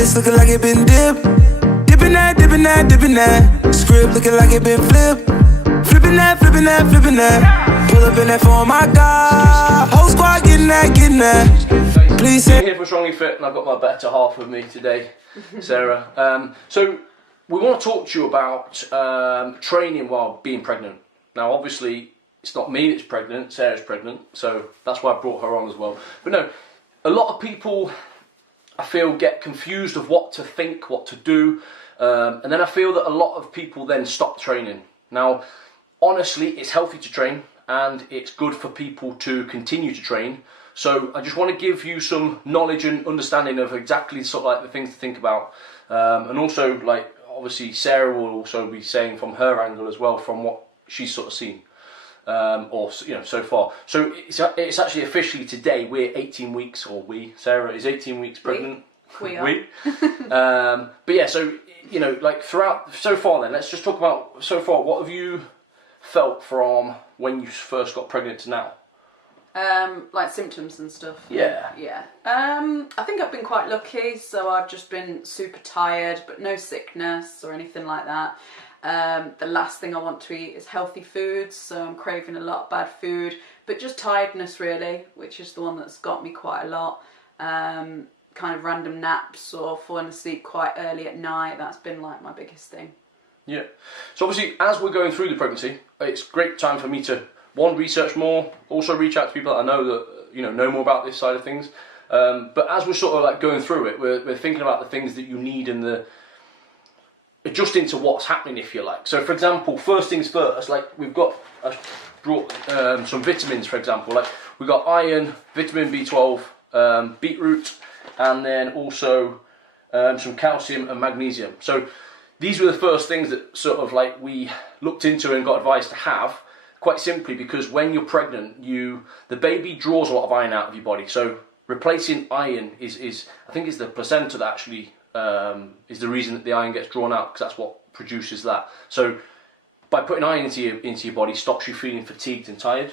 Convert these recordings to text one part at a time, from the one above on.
wrist looking like it been dipped. Dipping that, dipping that, dipping that. Script looking like it been flipped. Flipping that, flipping that, flipping that. Pull up in that for my God. Whole squad getting that, getting that. Please say. I'm here for Strongly Fit, and I've got my better half with me today, Sarah. So we want to talk to you about training while being pregnant. Now, obviously, it's not me that's pregnant, Sarah's pregnant, so that's why I brought her on as well. But no, a lot of people, I feel, get confused of what to think, what to do, and then I feel that a lot of people then stop training. Now, honestly, it's healthy to train, and it's good for people to continue to train. So I just want to give you some knowledge and understanding of exactly sort of like the things to think about, and also, like, obviously Sarah will also be saying from her angle as well, from what she's sort of seen, or you know, so far. So it's actually officially today we're 18 weeks, or Sarah is 18 weeks pregnant. We are. But yeah, so you know, like throughout so far, then let's just talk about so far. What have you felt from when you first got pregnant to now? Like symptoms and stuff. Yeah. Yeah. I think I've been quite lucky, so I've just been super tired, but no sickness or anything like that. The last thing I want to eat is healthy foods, so I'm craving a lot of bad food, but just tiredness really, which is the one that's got me quite a lot. Kind of random naps or falling asleep quite early at night, that's been like my biggest thing. Yeah. So obviously, as we're going through the pregnancy, it's a great time for me to research more, also reach out to people that I know that know more about this side of things. But as we're sort of like going through it, we're thinking about the things that you need and the adjusting to what's happening, if you like. So, for example, first things first, like I brought some vitamins, for example, like we've got iron, vitamin B12, beetroot, and then also some calcium and magnesium. So these were the first things that sort of like we looked into and got advice to have, quite simply because when you're pregnant, the baby draws a lot of iron out of your body. So replacing iron is I think it's the placenta that actually is the reason that the iron gets drawn out, because that's what produces that. So by putting iron into your body stops you feeling fatigued and tired.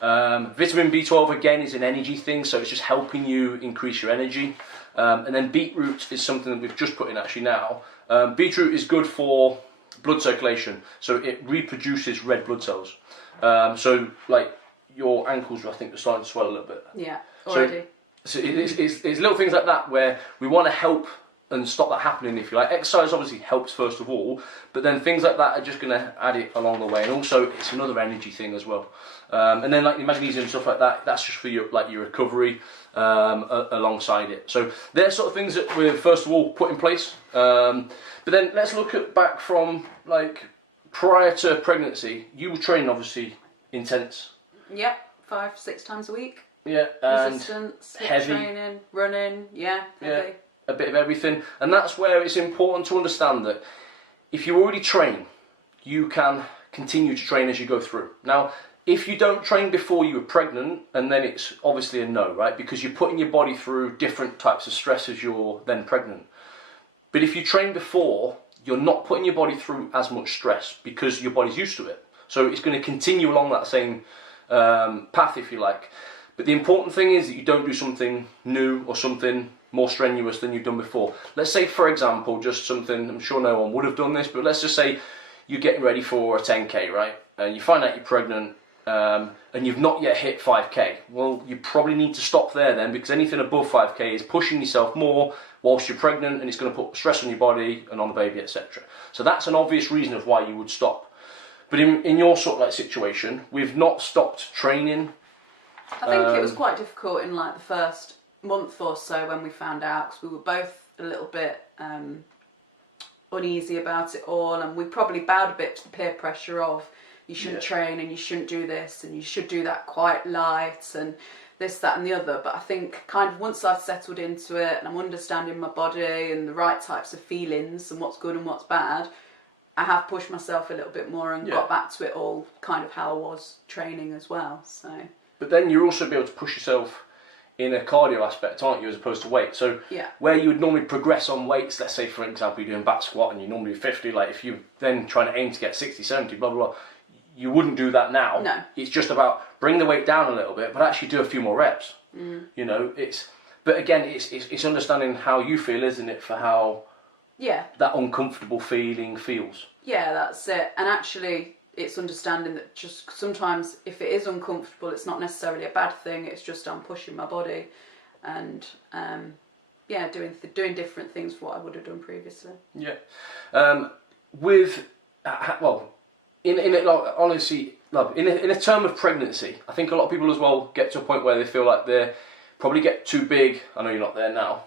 Vitamin B12 again is an energy thing, so it's just helping you increase your energy. And then beetroot is something that we've just put in actually now. Beetroot is good for blood circulation, so it reproduces red blood cells. So like your ankles, I think, are starting to swell a little bit. Yeah, already. So it's little things like that where we want to help and stop that happening, if you like. Exercise obviously helps first of all, but then things like that are just going to add it along the way. And also it's another energy thing as well. And then like the magnesium and stuff like that, that's just for your recovery alongside it. So they're sort of things that we've first of all put in place. But then let's look at back from like prior to pregnancy. You were training obviously intense. Yep, 5-6 times a week. Yeah, and resistance, heavy training, running, heavy. Yeah, a bit of everything. And that's where it's important to understand that if you already train, you can continue to train as you go through. Now, if you don't train before you were pregnant, and then it's obviously a no, right? Because you're putting your body through different types of stress as you're then pregnant. But if you train before, you're not putting your body through as much stress because your body's used to it. So it's going to continue along that same path, if you like. But the important thing is that you don't do something new or something more strenuous than you've done before. Let's say, for example, just something, I'm sure no one would have done this, but let's just say you're getting ready for a 10K, right? And you find out you're pregnant, and you've not yet hit 5K. Well, you probably need to stop there then, because anything above 5K is pushing yourself more whilst you're pregnant, and it's going to put stress on your body and on the baby, etc. So that's an obvious reason of why you would stop. But in your sort of like situation, we've not stopped training. I think it was quite difficult in like the first month or so when we found out, because we were both a little bit uneasy about it all, and we probably bowed a bit to the peer pressure of you shouldn't train and you shouldn't do this and you should do that quite light and this, that and the other. But I think kind of once I've settled into it and I'm understanding my body and the right types of feelings and what's good and what's bad, I have pushed myself a little bit more and got back to it all kind of how I was training as well. So. But then you're also be able to push yourself in a cardio aspect, aren't you, as opposed to weight? So where you would normally progress on weights, let's say for example you're doing back squat and you're normally 50, like if you're then trying to aim to get 60, 70, blah, blah, blah, you wouldn't do that now. No. It's just about bring the weight down a little bit, but actually do a few more reps. You know, it's But again, it's understanding how you feel, isn't it, for how Yeah. that uncomfortable feeling feels. Yeah, that's it. And actually, it's understanding that just sometimes if it is uncomfortable, it's not necessarily a bad thing. It's just I'm pushing my body, and yeah, doing different things from what I would have done previously. Yeah. With well, in like, honestly, love, in a term of pregnancy, I think a lot of people as well get to a point where they feel like they probably get too big. I know you're not there now,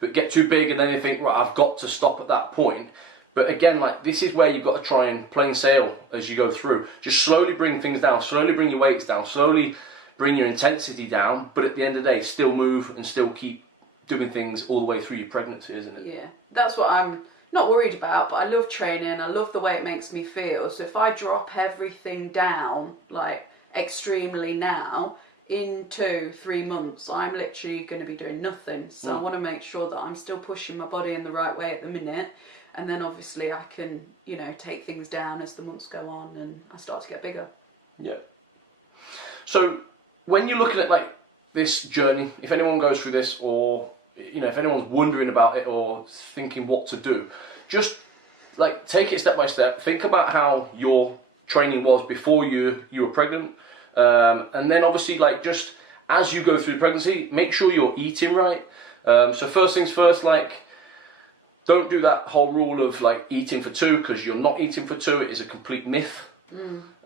but get too big, and then they think, right, I've got to stop at that point. But again, like, this is where you've got to try and plain sail as you go through. Just slowly bring things down, slowly bring your weights down, slowly bring your intensity down, but at the end of the day, still move and still keep doing things all the way through your pregnancy, isn't it? Yeah, that's what I'm not worried about, but I love training. I love the way it makes me feel. So if I drop everything down, like, extremely now, in 2-3 months, I'm literally going to be doing nothing. So I want to make sure that I'm still pushing my body in the right way at the minute. And then obviously I can, you know, take things down as the months go on and I start to get bigger. Yeah. So when you're looking at like this journey, if anyone goes through this, or you know, if anyone's wondering about it or thinking what to do, just like take it step by step. Think about how your training was before you were pregnant, and then obviously like just as you go through the pregnancy, make sure you're eating right. So first things first, like, don't do that whole rule of like eating for two, because you're not eating for two. It is a complete myth.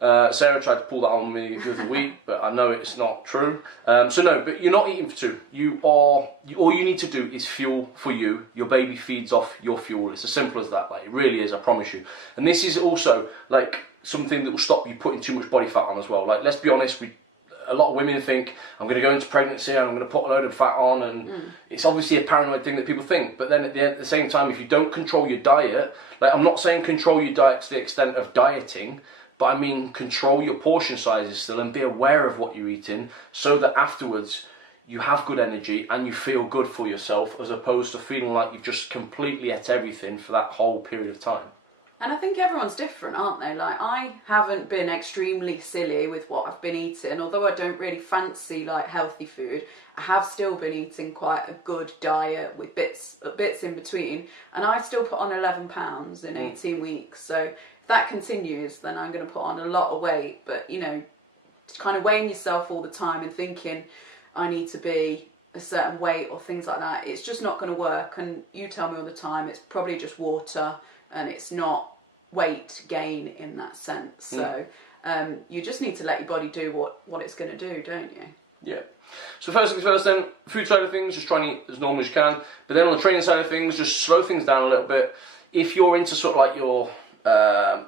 Sarah tried to pull that on me the other week, but I know it's not true. So no, but you're not eating for two. All you need to do is fuel for you. Your baby feeds off your fuel. It's as simple as that. Like, it really is, I promise you. And this is also like something that will stop you putting too much body fat on as well. Like, let's be honest, a lot of women think, I'm going to go into pregnancy and I'm going to put a load of fat on, and it's obviously a paranoid thing that people think. But then at the same time, if you don't control your diet, like, I'm not saying control your diet to the extent of dieting, but I mean control your portion sizes still and be aware of what you're eating, so that afterwards you have good energy and you feel good for yourself, as opposed to feeling like you've just completely ate everything for that whole period of time. And I think everyone's different, aren't they? Like, I haven't been extremely silly with what I've been eating. Although I don't really fancy like healthy food, I have still been eating quite a good diet with bits in between. And I still put on 11 pounds in 18 weeks. So if that continues, then I'm going to put on a lot of weight. But, you know, kind of weighing yourself all the time and thinking I need to be a certain weight or things like that, it's just not going to work. And you tell me all the time, it's probably just water, and it's not weight gain in that sense. So you just need to let your body do what it's going to do, don't you? Yeah. So first things first then, food side of things, just try and eat as normal as you can. But then on the training side of things, just slow things down a little bit. If you're into sort of like your,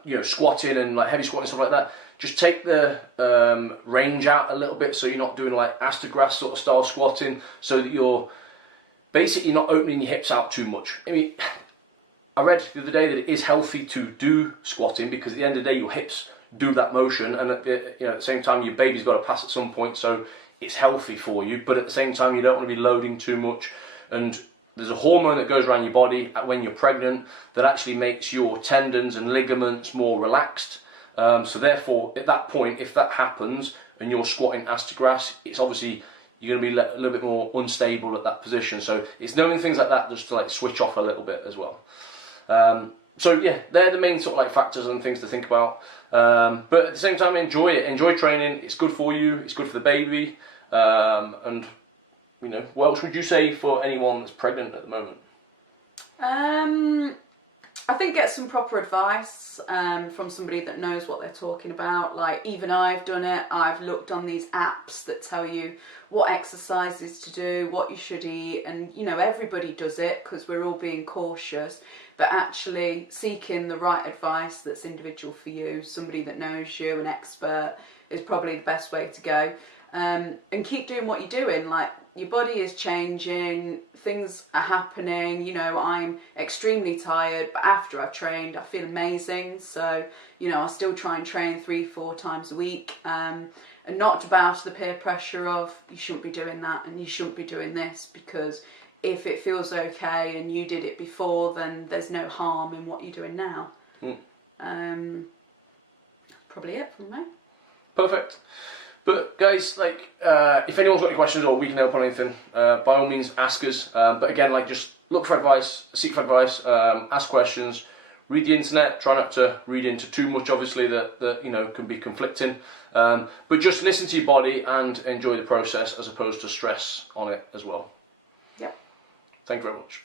you know, squatting and like heavy squatting, stuff like that, just take the range out a little bit, so you're not doing like Astergrass sort of style squatting, so that you're basically not opening your hips out too much. I mean, I read the other day that it is healthy to do squatting, because at the end of the day your hips do that motion, and at the same time your baby's got to pass at some point, so it's healthy for you. But at the same time, you don't want to be loading too much. And there's a hormone that goes around your body when you're pregnant that actually makes your tendons and ligaments more relaxed. So therefore, at that point, if that happens and you're squatting Astergrass, it's obviously you're going to be a little bit more unstable at that position. So it's knowing things like that just to like switch off a little bit as well. So yeah, they're the main sort of like factors and things to think about. But at the same time, enjoy it. Enjoy training. It's good for you. It's good for the baby. And you know, what else would you say for anyone that's pregnant at the moment? I think get some proper advice from somebody that knows what they're talking about. Like, even I've done it. I've looked on these apps that tell you what exercises to do, what you should eat, and you know, everybody does it because we're all being cautious. But actually seeking the right advice that's individual for you, somebody that knows you, an expert, is probably the best way to go. And keep doing what you're doing. Like, your body is changing, things are happening. You know, I'm extremely tired, but after I've trained, I feel amazing. So, you know, I still try and train 3-4 times a week, and not to bow to the peer pressure of you shouldn't be doing that and you shouldn't be doing this, because if it feels okay and you did it before, then there's no harm in what you're doing now. Probably it from me. Perfect. But guys, like, if anyone's got any questions or we can help on anything, by all means ask us. But again, like, just look for advice, seek for advice, ask questions, read the internet. Try not to read into too much, obviously, that you know can be conflicting. But just listen to your body and enjoy the process as opposed to stress on it as well. Yep. Thank you very much.